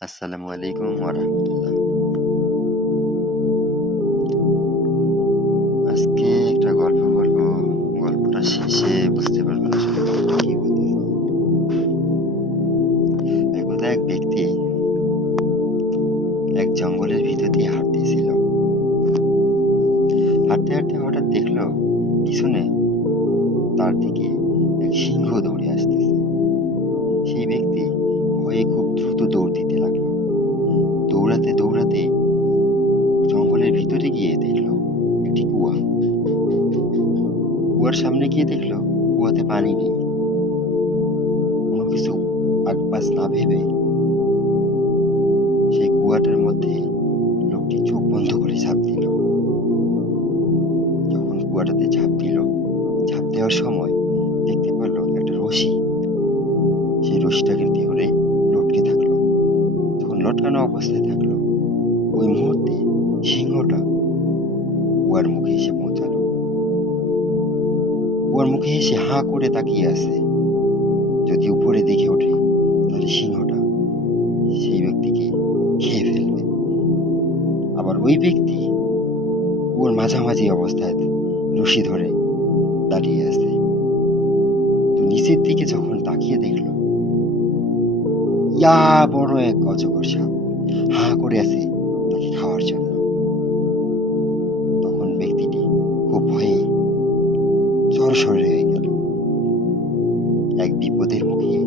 আসসালামু আলাইকুম ওয়া রাহমাতুল্লাহ। আজকে একটা গল্প বলবো। গল্পটা শেষে বুঝতে পারবেন আসলে গল্পটা কি বলতেছি। একদা এক ব্যক্তি এক জঙ্গলের ভিতর দিয়ে হাঁটতেছিল। হাঁটতে, হাঁটতে হঠাৎ দেখলো পিছনে তার দিকে এক সিংহ দৌড়ে আসতেছে। সেই ব্যক্তি ভয়ে খুব দ্রুত দৌড় দিতে লাগলো। দৌড়াতে, দৌড়াতে জঙ্গলের ভিতরে গিয়ে দেখলো একটি কুয়া। কুয়ার সামনে গিয়ে দেখলো কুয়াতে পানি নেই। কোনো কিছু আগপাশ না ভেবে সেই কুয়াটার মধ্যে লোকটি চোখ বন্ধ করে ঝাঁপ দিল। যখন কুয়াটাতে ঝাঁপ দিল, ঝাঁপ দেওয়ার সময় দেখতে পারলো একটা রশি। সেই রশিটাকে ধরে লটকে থাকলো। যখন লটকানো অবস্থায় থাকলো, ওই মুহূর্তে সিংহটা কুয়ার মুখে এসে পৌঁছালো। কুয়ার মুখে এসে হাঁ করে তাকিয়ে আছে। যদি উপরে দেখে ওঠে তাহলে সিংহটা সেই ব্যক্তিকে খেয়ে ফেলবে। আবার ওই ব্যক্তি কুয়ার মাঝামাঝি অবস্থায় রশি ধরে দাঁড়িয়ে আছে। তো নিচের দিকে যখন তাকিয়ে দেখলো, ইয়া বড় এক অজগর সাপ হাঁ করে আছে তাকে খাওয়ার জন্য। তখন ব্যক্তিটি খুব ভয়ে জড়সড় হয়ে গেল। এক বিপদের মুখে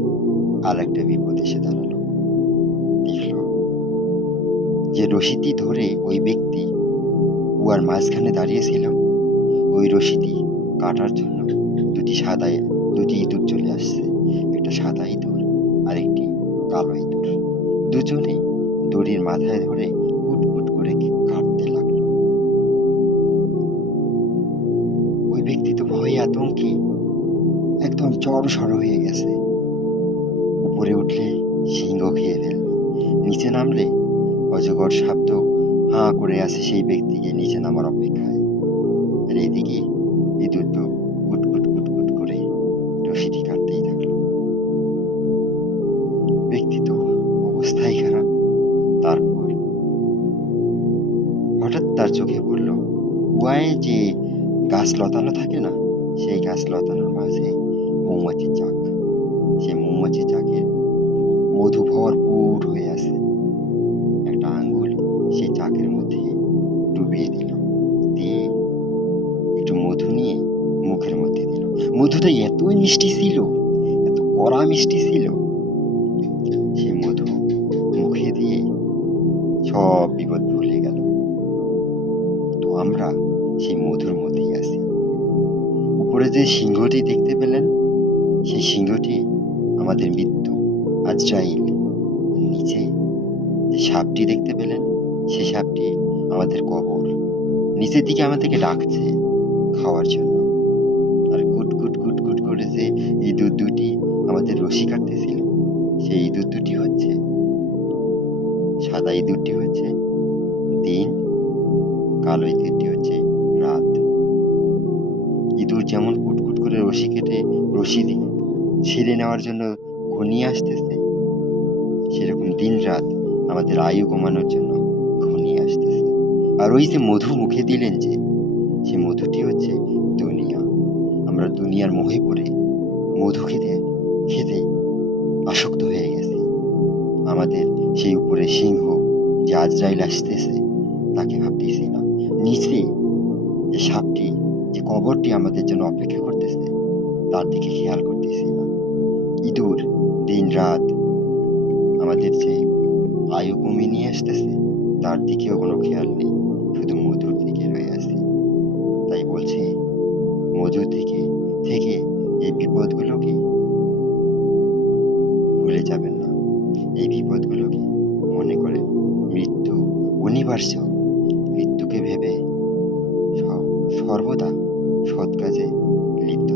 আর একটা বিপদ এসে দাঁড়ালো। দেখলো যে রশিটি ধরে ওই ব্যক্তি কুয়ার মাঝখানে দাঁড়িয়েছিল, ওই রশিটি কাটার জন্য দুটি ইঁদুর চলে আসছে। একটা সাদা ইঁদুর আর একটি কালো ইঁদুর। দুজনে দড়ির মাথায় ধরে কুটকুট করে কাটতে লাগলো। ওই ব্যক্তি তো ভয়ে আতঙ্কে একদম জড়সড় হয়ে গেছে। উপরে উঠলে সিংহ খেয়ে ফেলবে, নিচে নামলে অজগর সাপ তো হাঁ করে আছে সেই ব্যক্তিকে নিচে নামার অপেক্ষায়। আর এদিকে ইঁদুর তো কুটকুট কুটকুট করে রশিটি কাটতেই থাকলো। ব্যক্তি তো অবস্থাই খারাপ। তারপর হঠাৎ তার চোখে পড়ল কুয়ায় যে গাছ লতানো থাকে না, সেই গাছ লতানোর মাঝে মৌমাছির চাক। সেই মৌমাছির চাকের মধু ভরপুর হয়ে আছে। একটা আঙ্গুল সেই চাকের মধ্যে ডুবিয়ে দিল, দিয়ে একটু মধু নিয়ে মুখের মধ্যে দিল। মধুটা এতই মিষ্টি ছিল, এত কড়া মিষ্টি ছিল, সে মধু মুখে দিয়ে সব বিপদ ভুলে গেল। তো আমরা সেই মধুর মধ্যেই আছি। উপরে যে সিংহটি দেখতে পেলেন, সেই সিংহটি আমাদের মৃত্যু আজরাইল। নিচে যে সাপটি দেখতে পেলেন, সেই সাপটি আমাদের কবর। নিচের দিকে আমাদেরকে ডাকছে খাওয়ার জন্য। আর কুট কুট কুট কুট করে যে ইঁদুর দুটি আমাদের রশি কাটতেছিল, সেই ইঁদুর দুটি হচ্ছে, সাদা ইঁদুরটি হচ্ছে দিন, কালো ইঁদুরটি হচ্ছে রাত। ইঁদুর যেমন কুটকুট করে রশি কেটে রশি ছিঁড়ে নেওয়ার জন্য ঘনিয়ে আসতেছে, সেরকম দিন রাত আমাদের আয়ু কমানোর জন্য ঘনিয়ে আসতেছে। আর ওই যে মধু মুখে দিলেন যে, সে মধুটি হচ্ছে দুনিয়া। আমরা দুনিয়ার মোহে পড়ে মধু খেতে খেতে আসক্ত হয়ে গেছি। আমাদের সেই উপরে সিংহ যে আজরাইল আসতেছে তাকে ভাবতেছি না। নিচে যে সাপটি, যে কবরটি আমাদের জন্য অপেক্ষা করতেছে, তার দিকে খেয়াল করতেছি না। ইঁদুর দিন রাত আমাদের যে আয়ু কমিয়ে নিয়ে আসতেছে, তার দিকেও কোনো খেয়াল নেই, শুধু মধুর দিকে রয়ে আছি। তাই বলছি, মধুর দিকে থেকে এই বিপদগুলোকে ভুলে যাবেন না। এই বিপদগুলোকে মনে করেন মৃত্যু অনিবার্য। মৃত্যুকে ভেবে সর্বদা সৎ কাজে লিপ্ত